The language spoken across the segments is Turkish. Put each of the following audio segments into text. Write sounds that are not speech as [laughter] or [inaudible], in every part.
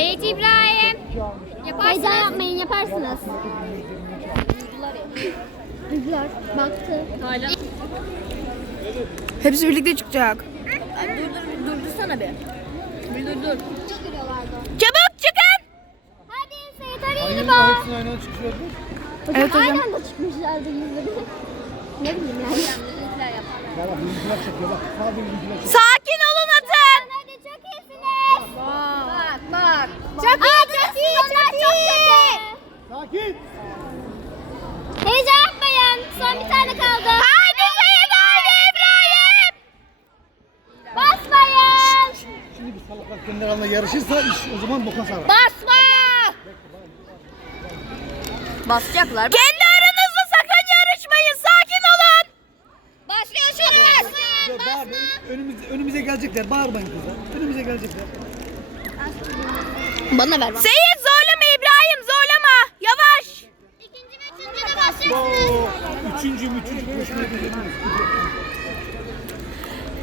Evet hey İbrahim. Yaparsın. En, yaparsınız. Heyecan yapmayın yaparsınız. Duydular. Baktı. Hala. Hepsi birlikte çıkacak. [laughs] Ay, dur dur dur dur sana be. Bir dur dur. Çabuk çıkın. Hadi Seyit hadi yeni evet, Aynen. hocam. aynı anda çıkmışlardı yüzleri. ne bileyim yani. [laughs] [laughs] Sağ git. Heyecanlanmayın. Son bir tane kaldı. Haydi sayın haydi İbrahim. Basmayın. Şişt, şimdi, bir salaklar kendilerine yarışırsa iş [laughs] o zaman boka sarar. Basma. Basacaklar. Kendi sakın, Sakin olun. Basma. Önümüze, önümüze gelecekler. Bağırmayın kızlar. Önümüze gelecekler. Basma. Bana ver. Seyir üçüncü [laughs] mü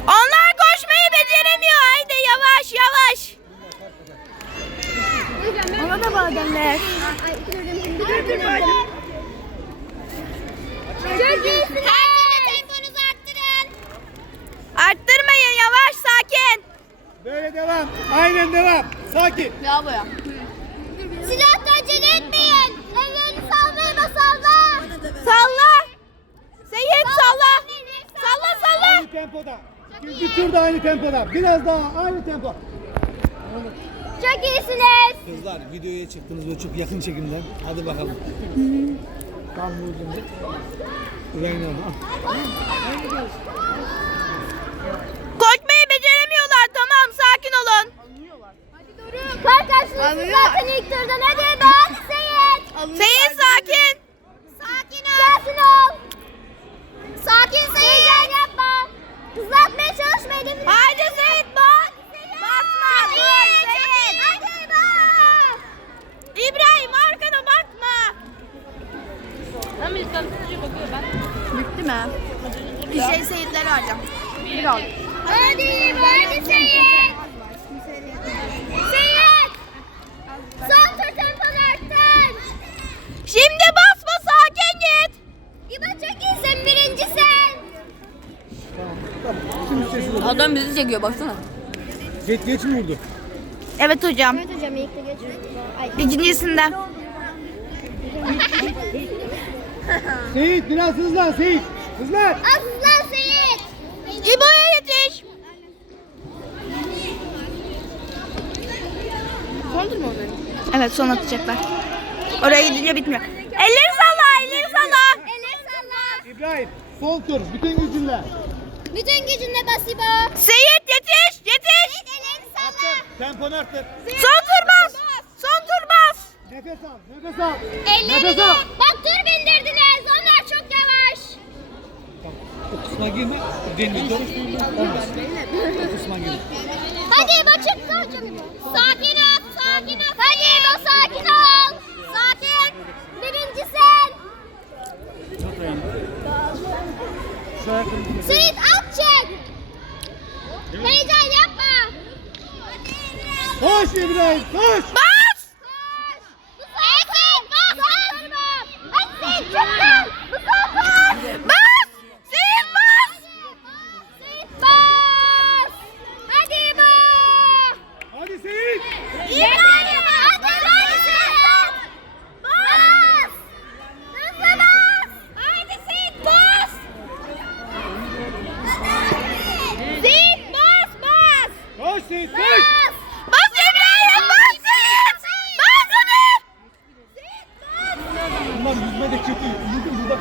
Onlar koşmayı beceremiyor. Haydi yavaş yavaş. [laughs] Ona da bademler. Herkese temponuzu arttırın. Arttırmayın yavaş sakin. Böyle devam. Aynen devam. Sakin. Ne yapıyor? Silah da acele etmeyin. Ellerini sallayın da salla. Salla. tempoda. İkinci tur da aynı tempoda. Biraz daha aynı tempo. Çok iyisiniz. Kızlar videoya çıktınız çok yakın çekimden. Hadi bakalım. Tam bu şimdi. Reyna. Koşmayı beceremiyorlar. Tamam sakin olun. Anlıyorlar. Hadi durun. Kalk aslında zaten ilk turda. Hadi. [laughs] Bir şey seyitler alacağım. Bir al. Hadi, hadi seyit. Seyit. Son tatil pazartan. Şimdi basma sakin git. İba sen birinci Adam bizi çekiyor baksana. Yet geç geç mi vurdu? Evet hocam. Evet hocam ilk geç. İkincisinden. [laughs] [laughs] [laughs] seyit biraz hızlan Seyit. Kızlar. Kızlar Seyit. İbo'ya yetiş. Sondur mu onları? Evet son atacaklar. Oraya gidince bitmiyor. Eller sana, eller sana. Eller sana. İbrahim, sol tur, bütün gücünle. Bütün gücünle bas İbo. Seyit yetiş, yetiş. Tempon arttır. Son Seyit, tur bas. bas. Son tur bas. Nefes al, nefes al. Ellerini. Nefes al. Bak dur. kusma girdi. Deniz doğru. Kusma Hadi bakın sakin. Sakin ol, sakin ol. Sakin. Birinci sen. Yok ben. Sakin. Seyit at çek. Heyecan yapma.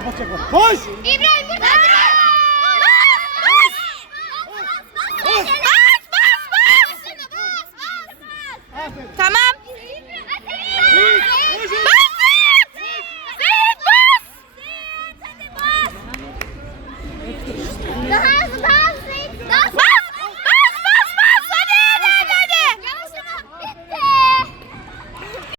Хөөс! Ибрахим гүр тадраа! Тамам.